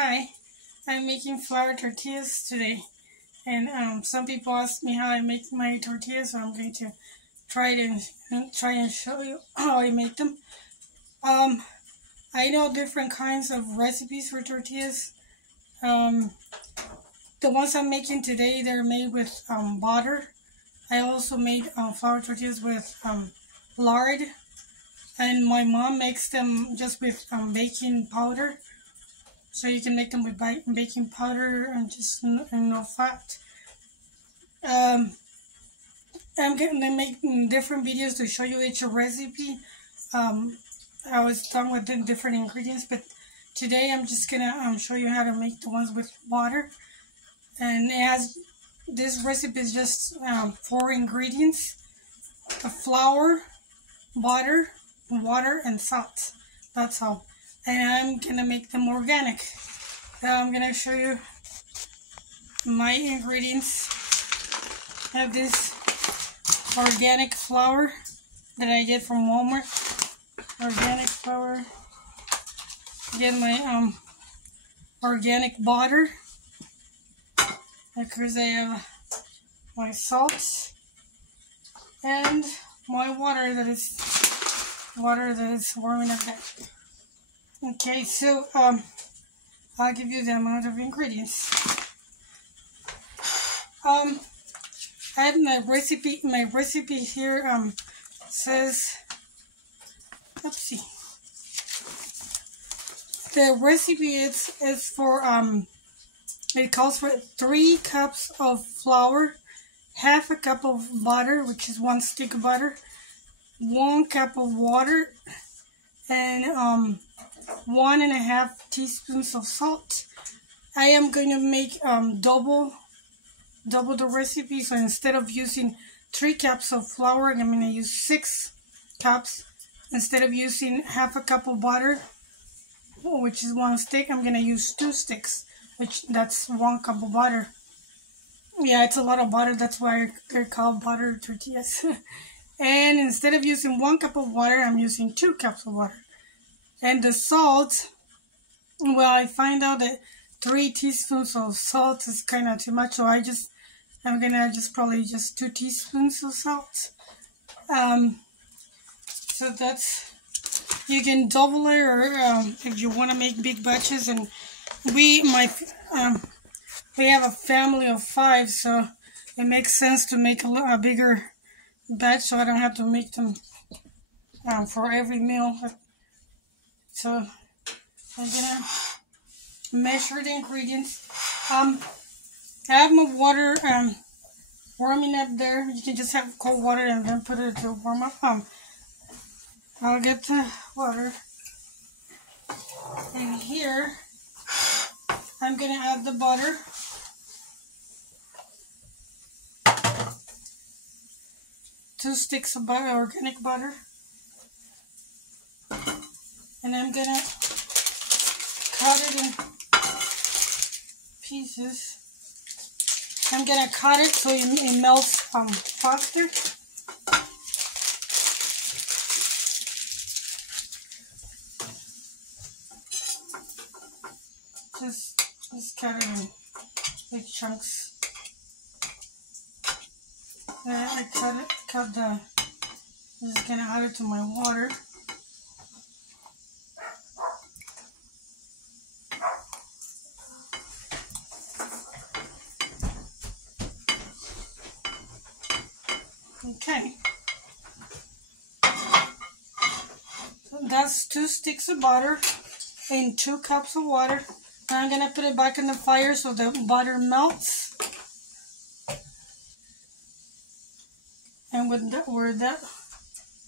Hi, I'm making flour tortillas today, and some people ask me how I make my tortillas, so I'm going to try and show you how I make them. I know different kinds of recipes for tortillas. The ones I'm making today, they're made with butter. I also made flour tortillas with lard, and my mom makes them just with baking powder. So you can make them with baking powder and just no fat. I'm going to make different videos to show you each recipe. I was done with the different ingredients, but today I'm just going to show you how to make the ones with water. And this recipe is just 4 ingredients: the flour, butter, water, and salt. That's all. And I'm going to make them organic. I'm going to show you my ingredients. I have this organic flour that I get from Walmart. Organic flour. Get my organic butter. Of course, I have my salt and my water that is warming up there. Okay, so I'll give you the amount of ingredients. I have my recipe. My recipe here says, oopsie. The recipe is for it calls for 3 cups of flour, half a cup of butter, which is 1 stick of butter, 1 cup of water, and 1.5 teaspoons of salt. I am going to make double the recipe, so instead of using 3 cups of flour, I'm going to use 6 cups. Instead of using half a cup of butter, which is 1 stick, I'm going to use 2 sticks, that's 1 cup of butter. Yeah, it's a lot of butter, that's why they're called butter tortillas. And instead of using 1 cup of water, I'm using 2 cups of water. And the salt, well, I find out that 3 teaspoons of salt is kind of too much, so I'm gonna probably just 2 teaspoons of salt. So that's, you can double it, or if you want to make big batches. And we have a family of 5, so it makes sense to make a bigger batch, so I don't have to make them for every meal. So I'm gonna measure the ingredients. I have my water warming up there. You can just have cold water and then put it to warm up. I'll get the water. And here I'm gonna add the butter. Two sticks of butter, organic butter. And I'm gonna cut it in pieces. I'm gonna cut it so it melts faster. Just cut it in big chunks. Then I just gonna add it to my water. Okay, so that's 2 sticks of butter and 2 cups of water. Now I'm gonna put it back in the fire so the butter melts. And while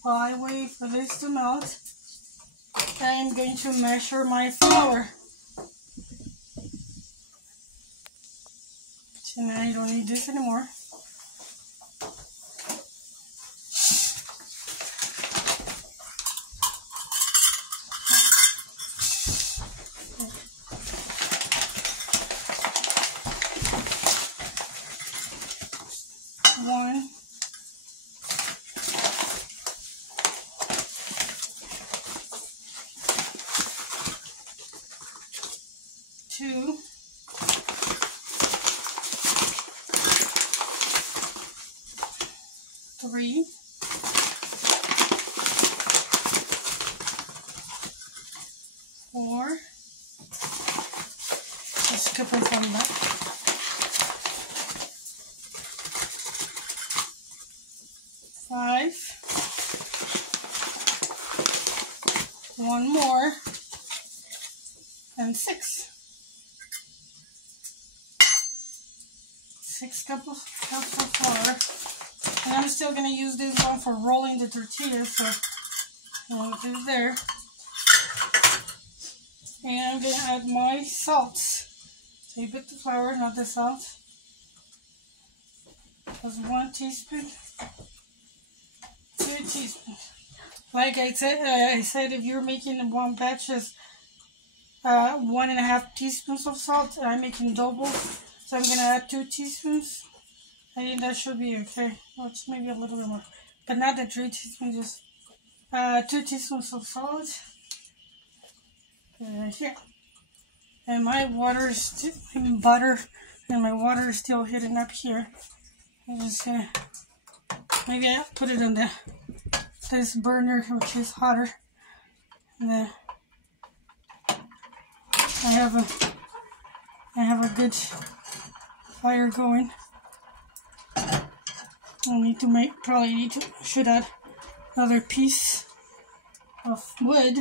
I wait for this to melt, I'm going to measure my flour. So now I don't need this anymore. One, 2, 2, 3, 4. Let's skip from that. 5. 1 more. And 6. 6 cups of flour. And I'm still going to use this one for rolling the tortillas, so I'll do it there. And I'm going to add my salt. So you put the flour, not the salt. That's 1 teaspoon. 2 teaspoons. Like I said, if you're making one batch, just 1.5 teaspoons of salt. I'm making double, so I'm going to add 2 teaspoons. I think that should be okay. Well, it's maybe a little bit more, but not the 3 teaspoons, just 2 teaspoons of salt. Here. And my water is still, butter, and my water is still heating up here. I'm just gonna, maybe I'll put it on this burner, which is hotter. And then I have a good fire going. Should add another piece of wood.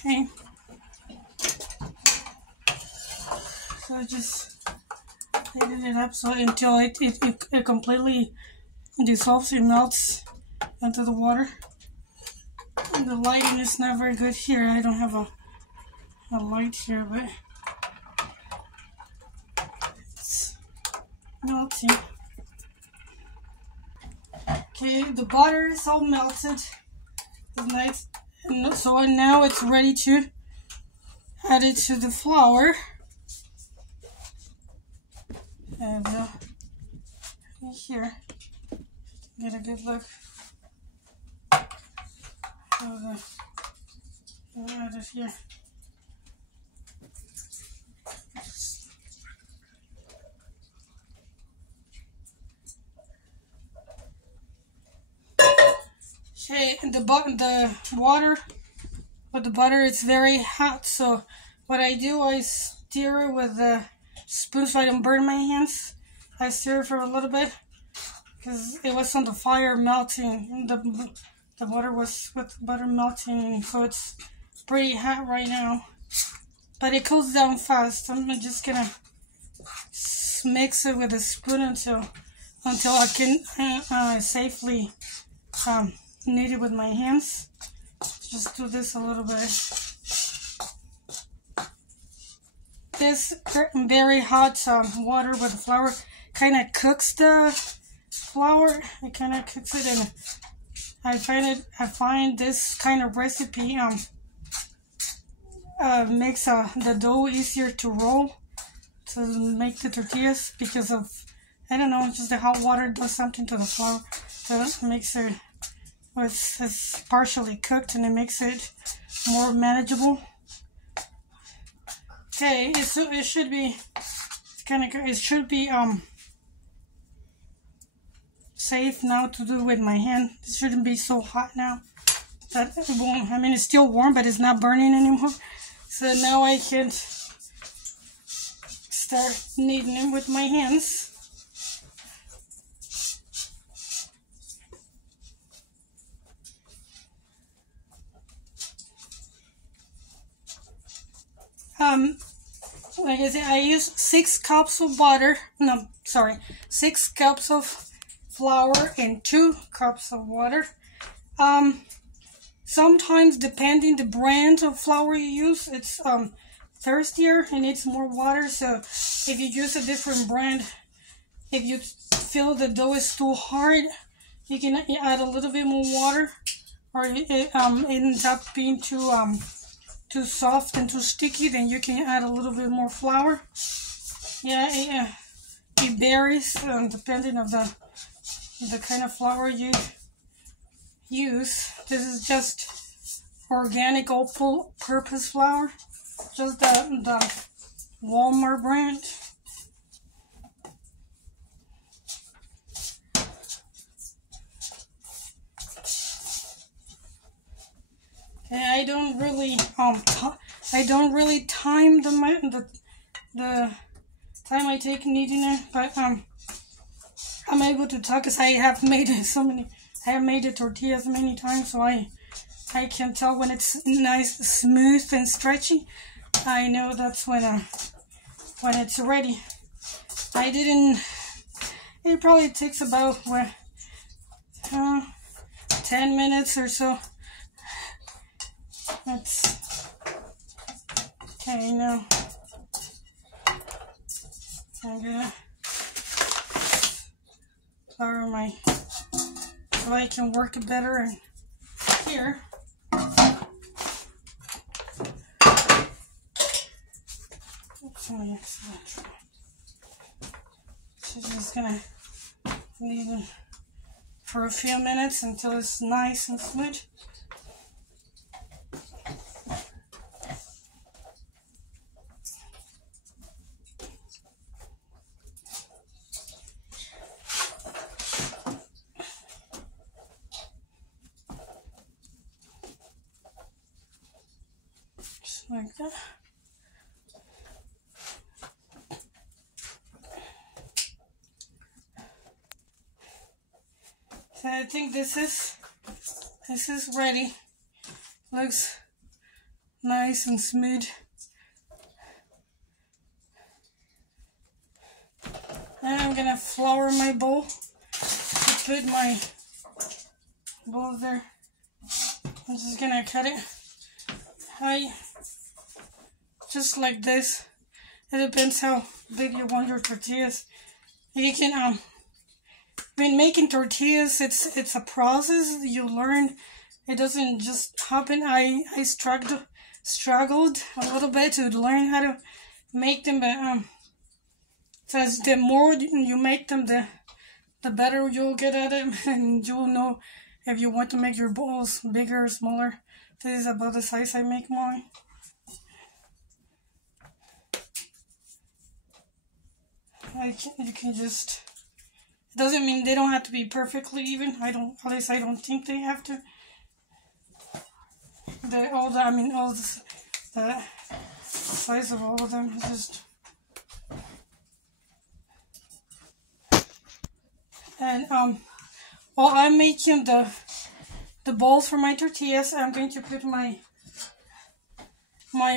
Okay. So I just heated it up so until it completely dissolves, it melts into the water. And the lighting is not very good here. I don't have a light here, but it's melting. Okay, the butter is all melted. It's nice. And so now it's ready to add it to the flour. And here, get a good look. So I'll add it here. Okay, and the water with the butter, it's very hot. So what I do, I stir it with a spoon so I don't burn my hands. I stir it for a little bit because it was on the fire melting. The water was with the butter melting, so it's pretty hot right now. But it cools down fast. I'm just gonna mix it with a spoon until I can safely knead it with my hands. Just do this a little bit. This very hot water with the flour kind of cooks the flour. It kind of cooks it, and I find this kind of recipe makes the dough easier to roll, to make the tortillas, because of, I don't know, just the hot water does something to the flour that makes it, it's partially cooked, and it makes it more manageable. Okay, it should be safe now to do with my hand. It shouldn't be so hot now. That it won't. I mean, it's still warm, but it's not burning anymore. So now I can start kneading it with my hands. Like I said, I use 6 cups of butter. No, sorry, 6 cups of flour and 2 cups of water. Sometimes, depending the brand of flour you use, it's thirstier and needs more water. So if you use a different brand, if you feel the dough is too hard, you can add a little bit more water, or it ends up being too too soft and too sticky, then you can add a little bit more flour. Yeah, it varies depending on the kind of flour you use. This is just organic all-purpose flour, just the Walmart brand. And I don't really time the time I take kneading it, but I'm able to talk because I have made the tortillas many times, so I can tell when it's nice, smooth, and stretchy. I know that's when it's ready. It probably takes about 10 minutes or so. That's okay now. I'm gonna flour so I can work it better in here. So just gonna leave it for a few minutes until it's nice and smooth. Just like that. So I think this is ready. Looks nice and smooth. And I'm gonna flour my bowl to put my bowl there. I'm just gonna cut it just like this. It depends how big you want your tortillas. You can when making tortillas, it's a process you learn. It doesn't just happen. I struggled a little bit to learn how to make them, but so the more you make them, the better you'll get at it, and you'll know if you want to make your balls bigger or smaller. This is about the size I make mine. You can just. It doesn't mean they don't have to be perfectly even. At least I don't think they have to. All the size of all of them is just. And while I'm making the balls for my tortillas, I'm going to put my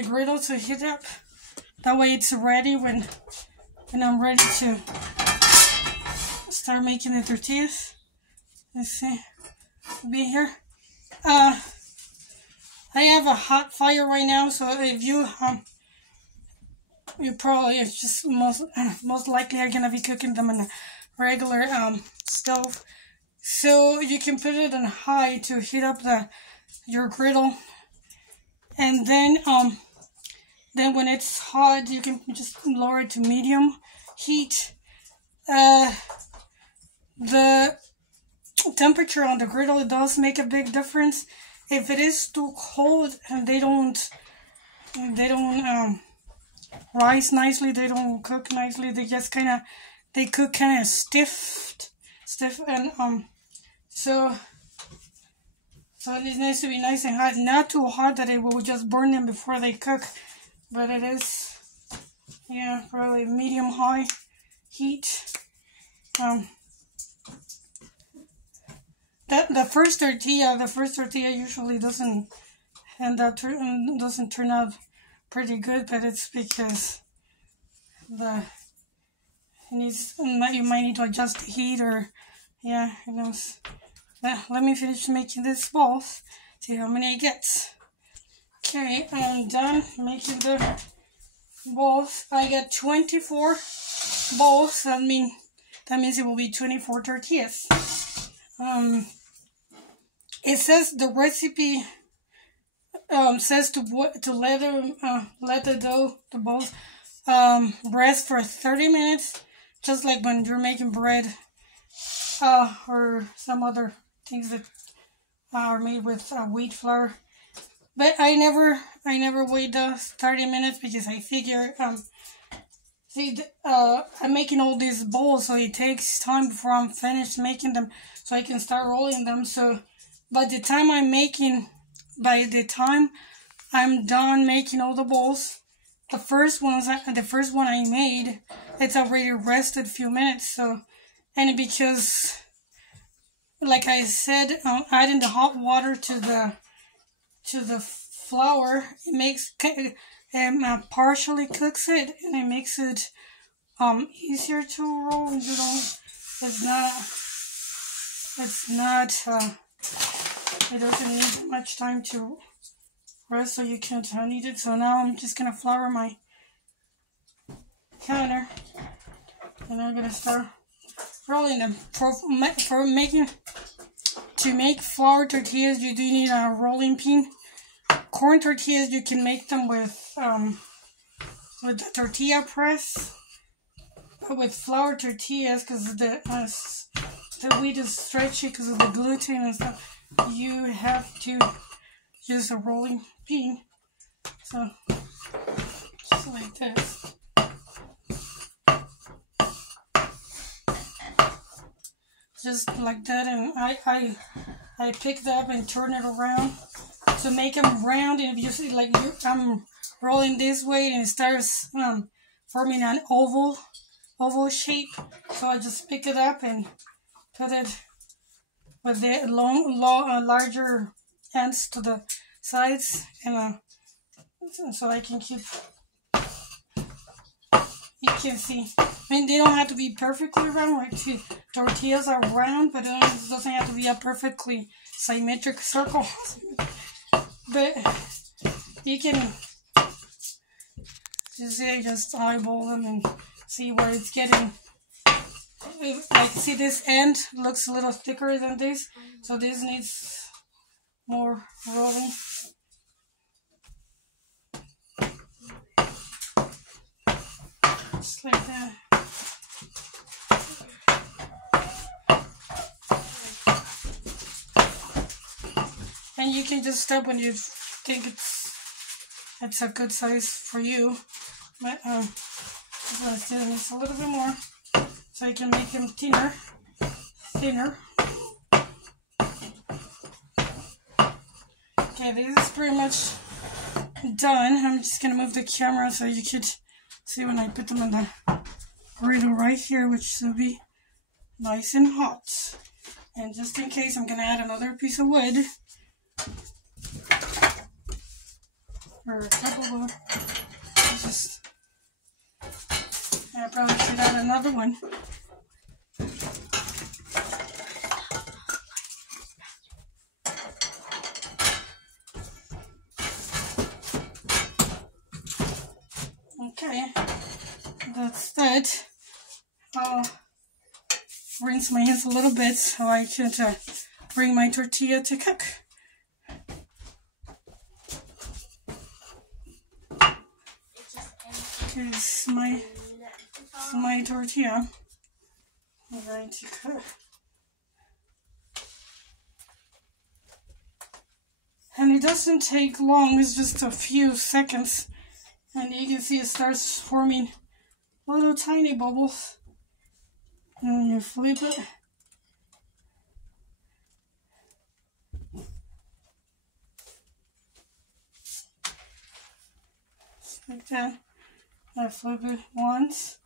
griddle to heat up. That way it's ready when I'm ready to start making the tortillas. Let's see. Be here. I have a hot fire right now, so if you probably, it's just most likely are gonna be cooking them in a regular stove. So you can put it on high to heat up your griddle, and then when it's hot, you can just lower it to medium heat. The temperature on the griddle, it does make a big difference. If it is too cold and they don't rise nicely, they don't cook nicely, they just they cook kind of stiff, and so it needs to be nice and hot, not too hot that it will just burn them before they cook, but it is, yeah, probably medium high heat. The first tortilla usually doesn't turn out pretty good, but it's because you might need to adjust the heat, or yeah, it knows. Let me finish making these balls. See how many I get. Okay, I'm done making the balls. I got 24 balls. That means it will be 24 tortillas. It says the recipe says to let the balls rest for 30 minutes, just like when you're making bread or some other things that are made with wheat flour. But I never wait the 30 minutes because I figure I'm making all these bowls, so it takes time before I'm finished making them, so I can start rolling them. So by the time I'm done making all the bowls, the first one I made, it's already rested a few minutes. So, and because, like I said, adding the hot water to the flour, it makes partially cooks it, and it makes it easier to roll. It doesn't need much time to rest, so you can't knead it. So now I'm just gonna flour my counter, and I'm gonna start rolling them. To make flour tortillas, you do need a rolling pin. Corn tortillas, you can make them with the tortilla press. But with flour tortillas, because the wheat is stretchy because of the gluten and stuff, you have to use a rolling pin. So just like this. Just like that, and I pick it up and turn it around to make them round. And if you see, like I'm rolling this way, and it starts forming an oval shape. So I just pick it up and put it with the larger ends to the sides, and so I can keep. You can see. I mean, they don't have to be perfectly round. Like tortillas are round, but it doesn't have to be a perfectly symmetric circle. But you can just eyeball them and see where it's getting. Like, see, this end looks a little thicker than this, so this needs more rolling. Just like that. And you can just stop when you think it's a good size for you. But still needs a little bit more, so you can make them thinner. Okay, this is pretty much done. I'm just gonna move the camera so you could see when I put them in the griddle right here, which will be nice and hot. And just in case, I'm gonna add another piece of wood, or a couple of. I probably should add another one. Okay, that's that. I'll rinse my hands a little bit so I can bring my tortilla to cook. Here's my tortilla. I'm going to cook. And it doesn't take long, it's just a few seconds. And you can see it starts forming little tiny bubbles. And you flip it. Just like that. I flip it once.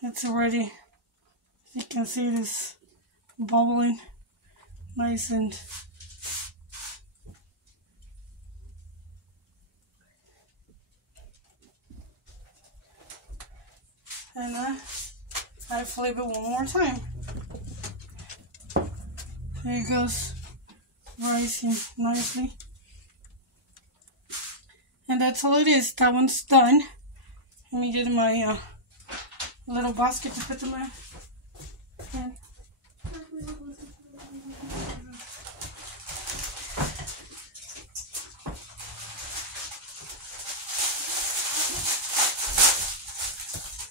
It's already, you can see this bubbling nice and I flip it one more time. There it goes, rising nicely. And that's all it is. That one's done. Let me get my little basket to put them in.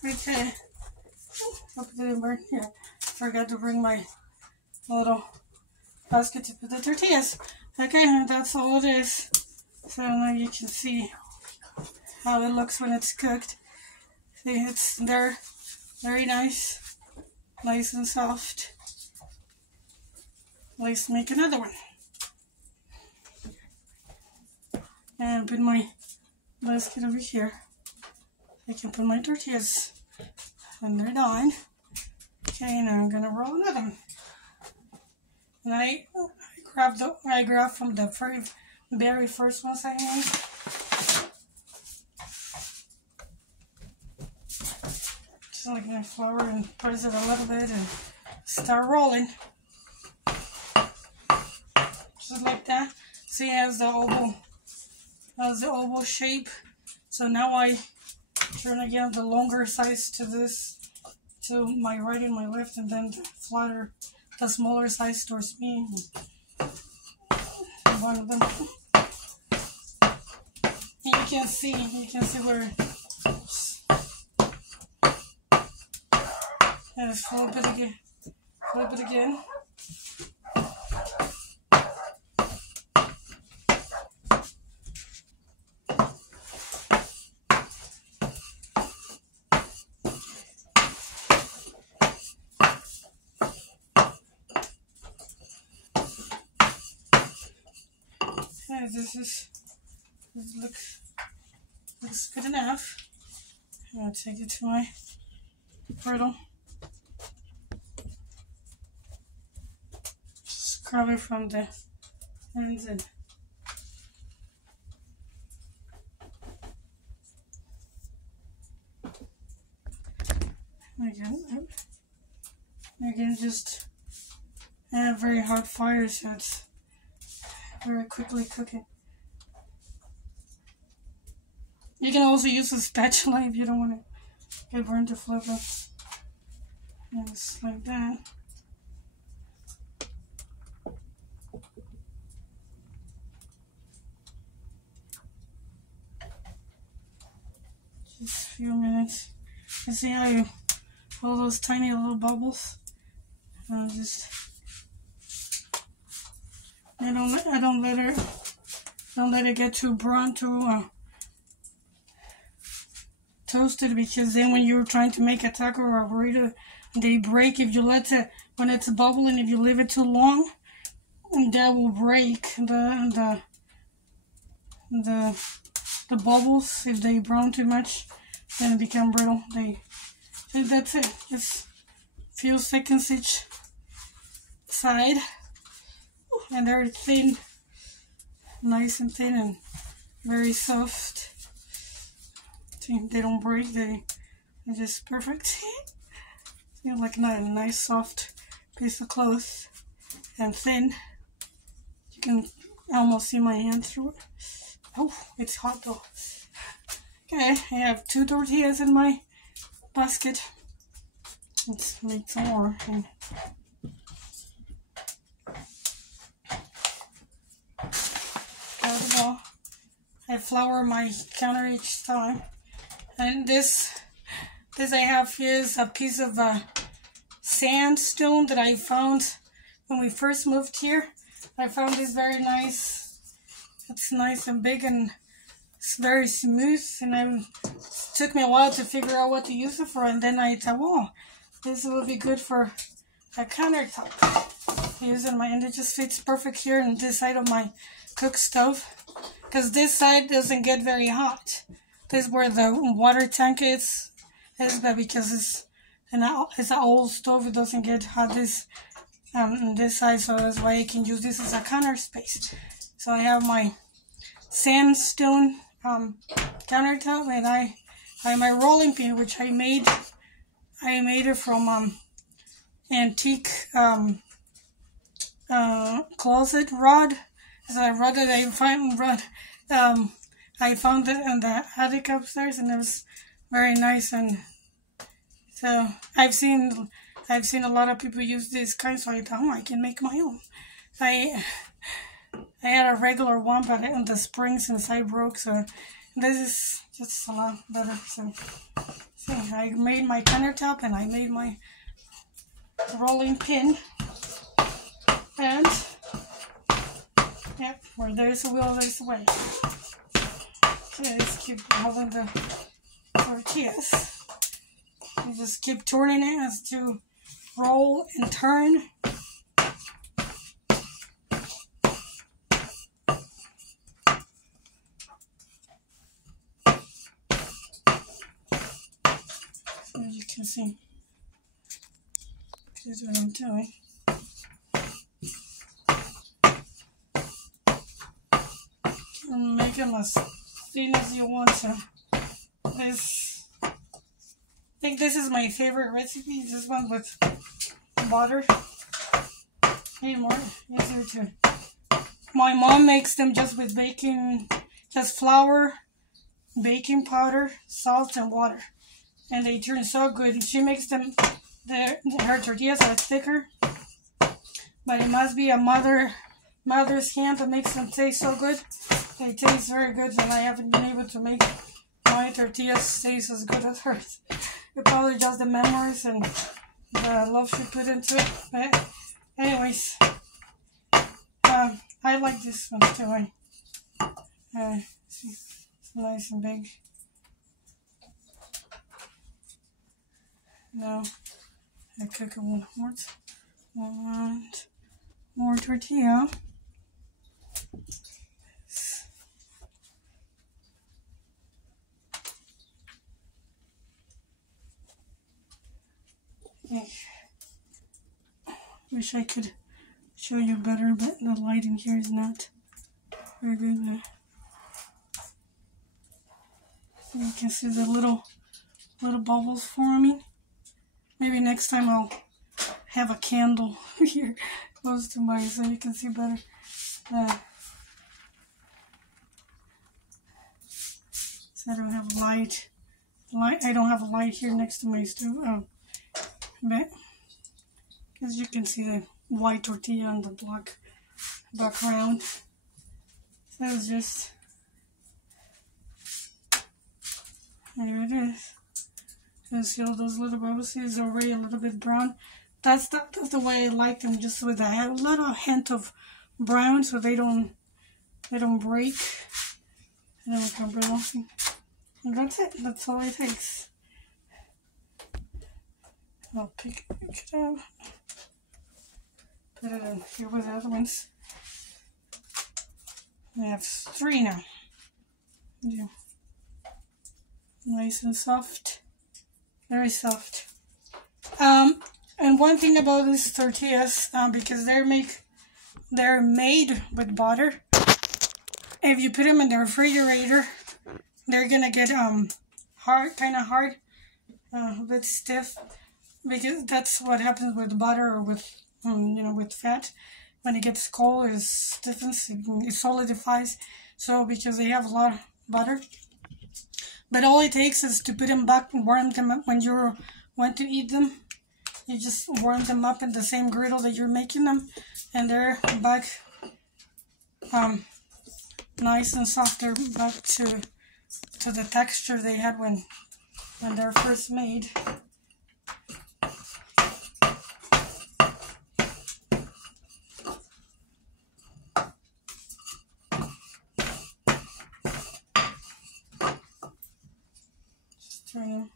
Okay. Hope it didn't burn. Yeah. Forgot to bring my little basket to put the tortillas. Okay, and that's all it is. So now you can see how it looks when it's cooked. See, it's there, very nice, nice and soft. Let's make another one. And put my basket over here. I can put my tortillas, and they're done. Okay, now I'm gonna roll another one. And I grabbed from the very first ones I made. Just like my flour and press it a little bit and start rolling. Just like that. See, it has the oval shape. So now I turn again the longer size to this, to my right and my left, and then the smaller size towards me. One of them. You can see where. And just flip it again. And this looks good enough. I'm gonna take it to my griddle. Grab it from the ends and again just have very hot fire, so it's very quickly cooking. You can also use a spatula if you don't want to get burned to flip it. And just like that. Just a few minutes. You see how all those tiny little bubbles? I don't let it get too brown, too toasted, because then when you're trying to make a taco or a burrito, they break. If you let it, when it's bubbling, if you leave it too long, that will break the bubbles. If they brown too much, then it become brittle. So that's it. Just a few seconds each side, and they're thin, nice and thin, and very soft. See, they don't break. They're just perfect. Feel like a nice soft piece of cloth, and thin. You can almost see my hand through it. Oh, it's hot though. Okay, I have 2 tortillas in my basket. Let's make some more. I flour my counter each time. And this I have here is a piece of sandstone that I found when we first moved here. I found this very nice. It's nice and big, and it's very smooth, and it took me a while to figure out what to use it for, and then I thought, well, this will be good for a countertop. And it just fits perfect here on this side of my cook stove, because this side doesn't get very hot. This is where the water tank is because it's an old stove. It doesn't get hot this side, so that's why I can use this as a counter space. So I have my sandstone countertop, and I have my rolling pin, which I made it from antique closet rod. It's a rod that I found it in the attic upstairs, and it was very nice. And so I've seen a lot of people use this kind, so I thought, oh, I can make my own. I had a regular one, but the springs inside broke, so this is just a lot better. So, see, I made my countertop and I made my rolling pin. And, yep, where there's a will, there's a way. Okay, just keep holding the tortillas. You just keep turning it as to roll and turn. As you can see, here's what I'm doing. And make them as thin as you want to. I think this is my favorite recipe. This one with butter. Even more easier to. My mom makes them just with baking, just flour, baking powder, salt, and water. And they turn so good. She makes them, her tortillas are thicker, but it must be a mother's hand that makes them taste so good. They taste very good, and I haven't been able to make my tortillas taste as good as hers. It's probably just the memories and the love she put into it. But anyways, I like this one too. See, it's nice and big. Now I cook one more tortilla. Wish I could show you better, but the light in here is not very good. You can see the little bubbles forming. Maybe next time I'll have a candle here close to mine so you can see better. So I don't have light. I don't have a light here next to my stove. But as you can see the white tortilla on the black background. So it's just, there it is. You see all those little bubbles? It's already a little bit brown. That's the way I like them, just with a little hint of brown, so they don't break. And then we can burn off. And that's it. That's all it takes. I'll pick it up. Put it in here with the other ones. We have 3 now. Yeah. Nice and soft. Very soft. And one thing about these tortillas, because they're made with butter. If you put them in the refrigerator, they're gonna get hard, kind of hard, a bit stiff, because that's what happens with butter or with with fat. When it gets cold, it stiffens, it solidifies. So because they have a lot of butter. But all it takes is to put them back and warm them up when you want to eat them. You just warm them up in the same griddle that you're making them, and they're back nice and soft. They're back to the texture they had when they're first made. Just turn them.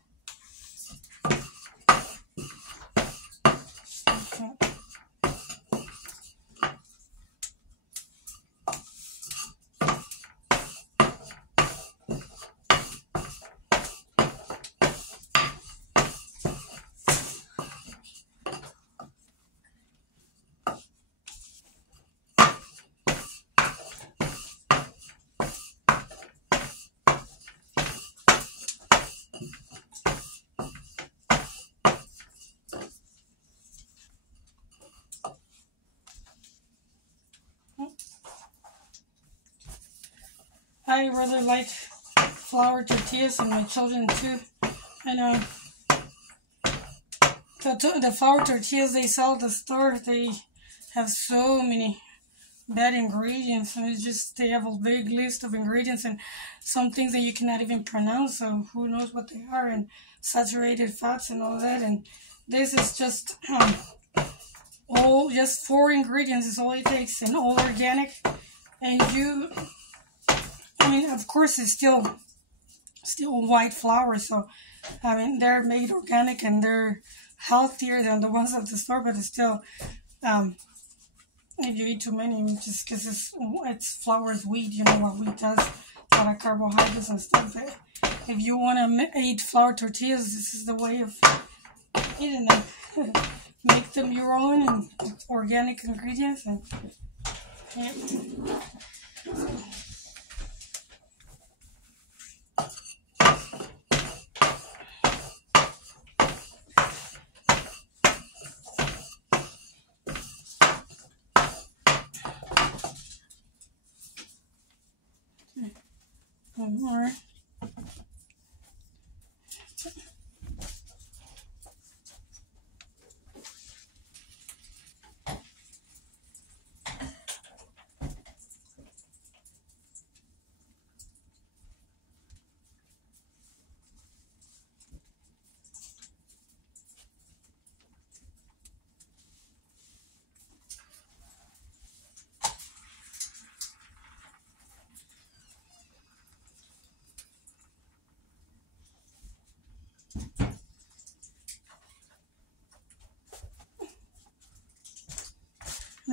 I really like flour tortillas, and my children too. And the flour tortillas they sell at the store, they have so many bad ingredients, and it's just they have a big list of ingredients and some things that you cannot even pronounce, so who knows what they are, and saturated fats and all that. And this is just all just 4 ingredients is all it takes, and all organic. And I mean, of course it's still white flour, so I mean they're made organic and they're healthier than the ones at the store, but it's still if you eat too many, just because it's flour is wheat, you know what wheat does, a lot of carbohydrates and stuff. But if you want to eat flour tortillas, this is the way of eating them. Make them your own and organic ingredients, and yeah. One more.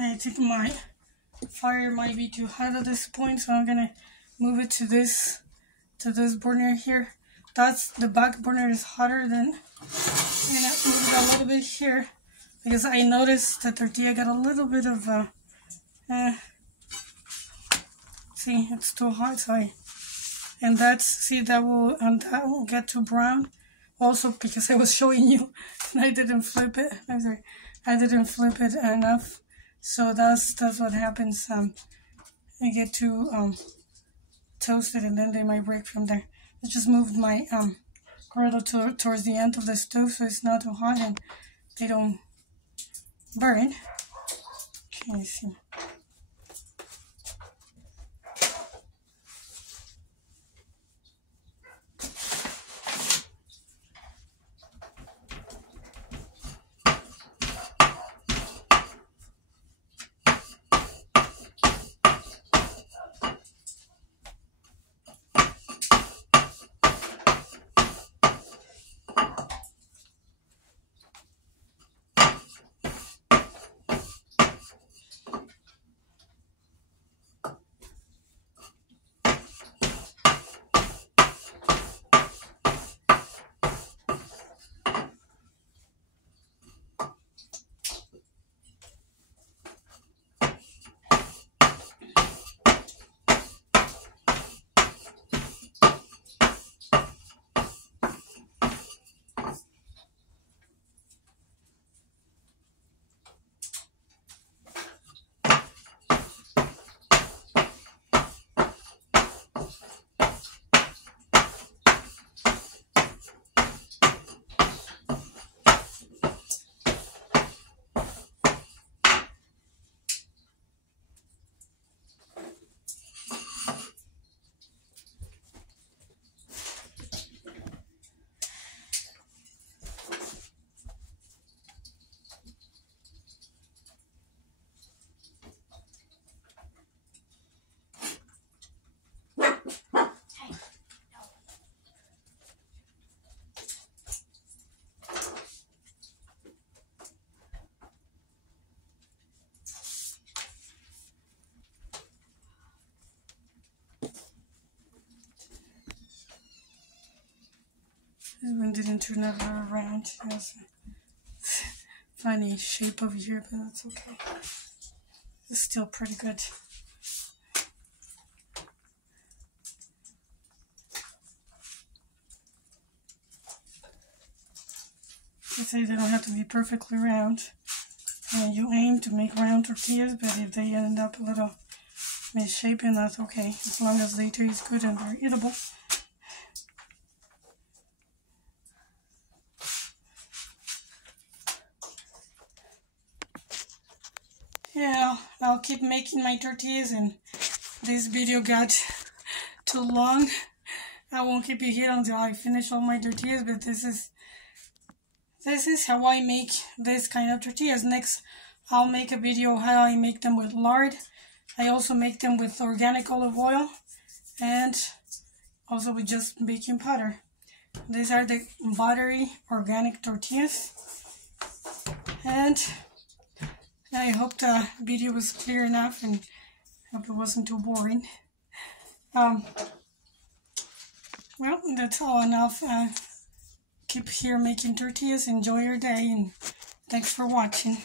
I think my fire might be too hot at this point, so I'm gonna move it to this burner here. That's the back burner is hotter than. I'm gonna move it a little bit here because I noticed the tortilla got a little bit of see, it's too hot, so that won't get too brown. Also because I was showing you and I didn't flip it. I'm sorry, I didn't flip it enough. So that's what happens. I get too toasted, and then they might break from there. I just moved my griddle towards the end of the stove, so it's not too hot and they don't burn. Okay, let's see. This one didn't turn out around. It was a funny shape over here, but that's okay. It's still pretty good. I say they don't have to be perfectly round. And you aim to make round tortillas, but if they end up a little misshapen, that's okay, as long as they taste good and they're eatable. yeah, I'll keep making my tortillas, and this video got too long. I won't keep you here until I finish all my tortillas, but this is how I make this kind of tortillas. Next, I'll make a video how I make them with lard. I also make them with organic olive oil and also with just baking powder. These are the buttery organic tortillas. And I hope the video was clear enough and hope it wasn't too boring. Well, that's all enough. Keep here making tortillas. Enjoy your day, and thanks for watching.